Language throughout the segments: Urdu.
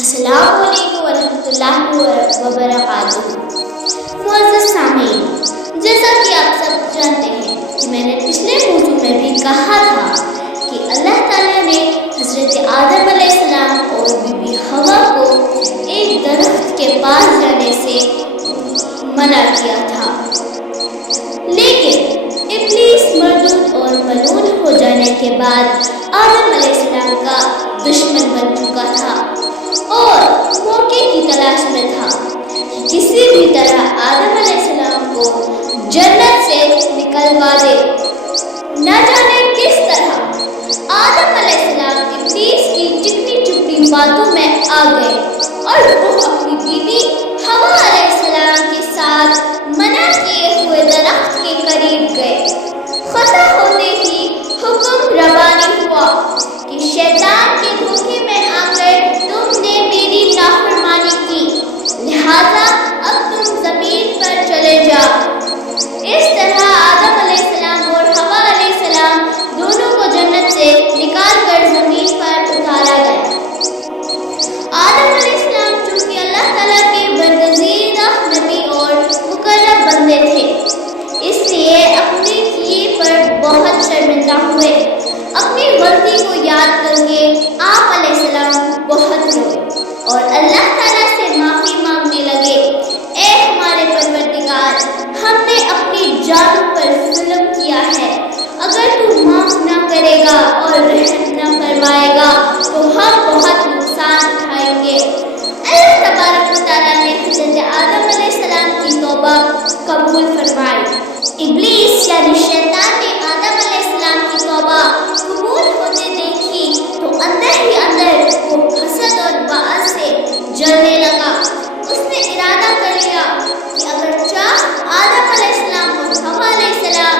السلام علیکم ورحمۃ اللہ وبرکاتہ۔ معزز سامعین، جیسا کہ آپ سب جانتے ہیں کہ میں نے پچھلے موضوع میں بھی کہا تھا کہ اللہ تعالیٰ نے حضرت آدم علیہ السلام اور بی بی حوا کو ایک درخت کے پاس جانے سے منع کیا تھا، لیکن ابلیس مردود اور ملعون ہو جانے کے بعد آدم علیہ السلام کا دشمن بن چکا تھا اور موقع کی تلاش میں تھا کہ کسی بھی طرح آدم علیہ السلام کو جنت سے نکلوا دے۔ نہ جانے کس طرح آدم علیہ السلام ابلیس کی چکنی چپڑی باتوں میں آ گئے اور وہ اپنی بیوی حوا علیہ السلام کے ساتھ منع کیے ہوئے درخت کے قریب گئے۔ خطا ہوتے ہی حکم ربانی ہوا کہ شیطان کے دھوکے میں آ کر تم نے میری نافرمانی کی، لہذا اب تم زمین پر چلے جاؤ۔ اس طرح آدم علیہ السلام اور حوا علیہ السلام دونوں کو جنت سے نکال کر زمین پر اتارا گیا۔ آدم علیہ السلام چونکہ اللہ تعالیٰ کے برگزیدہ نبی اور مقرب بندے تھے، اس لیے اپنے کیے پر بہت شرمندہ ہوئے۔ اپنی غلطی کو یاد کر کے آپ علیہ السلام بہت روئے اور اللہ تعالیٰ سے معافی مانگنے لگے۔ اے ہمارے پروردگار، ہم نے اپنی جانوں پر ظلم کیا ہے، اگر تو معاف نہ کرے گا اور رحم نہ فرمائے گا تو ہم بہت نقصان اٹھائیں گے۔ اللہ تبارک و تعالیٰ نے حضرت آدم علیہ السلام کی توبہ قبول فرمائی۔ ابلیس یعنی شیطان نے آدم علیہ السلام کی توبہ قبول ہوتے دیکھی تو اندر ہی اندر وہ حسد اور بغض سے جلنے لگا۔ اس نے ارادہ کر لیا کہ اگر چاہ آدم علیہ السلام اور حوا علیہ السلام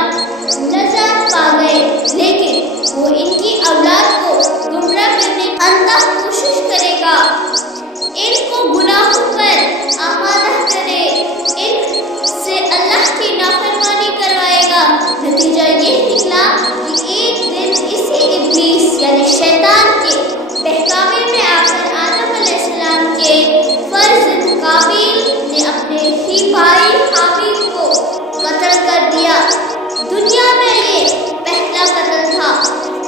نجات پا گئے، لیکن وہ ان کی اولاد کو گمراہ کرنے کی انتہا کوشش کرے گا، ان کو گناہوں پر آمادہ کرے، ان سے اللہ کی نافرمانی کروائے گا۔ نتیجہ یہ نکلا کہ ایک دن اسی ابلیس یعنی شیطان کے بہکاوے میں آ کر آدم علیہ السلام کے فرزند قابیل نے اپنے ہی بھائی حابیل کو قتل کر دیا۔ دنیا میں یہ پہلا قتل تھا۔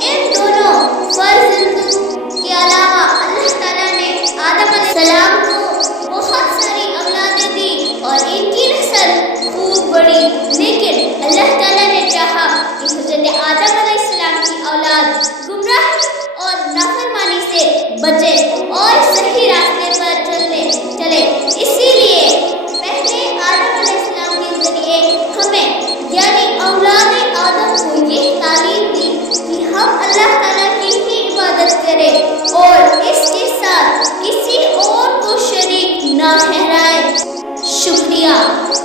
ان دونوں فرزندوں کے علاوہ اللہ تعالیٰ نے آدم علیہ السلام کو بہت ساری اولادیں دی اور ان کی نسل خوب بڑی، لیکن اللہ تعالیٰ نے چاہا کہ حضرت آدم علیہ السلام کی اولاد گمراہی اور نافرمانی سے بچے اور صحیح راستے پر چلے۔ اسی لیے پہلے آدم علیہ السلام کے ذریعے ہمیں یعنی اولاد آدم کو یہ تعلیم دی کہ ہم اللہ تعالیٰ کی ہی عبادت کریں اور اس کے ساتھ کسی اور کو شریک نہ ٹھہرائیں۔ شکریہ۔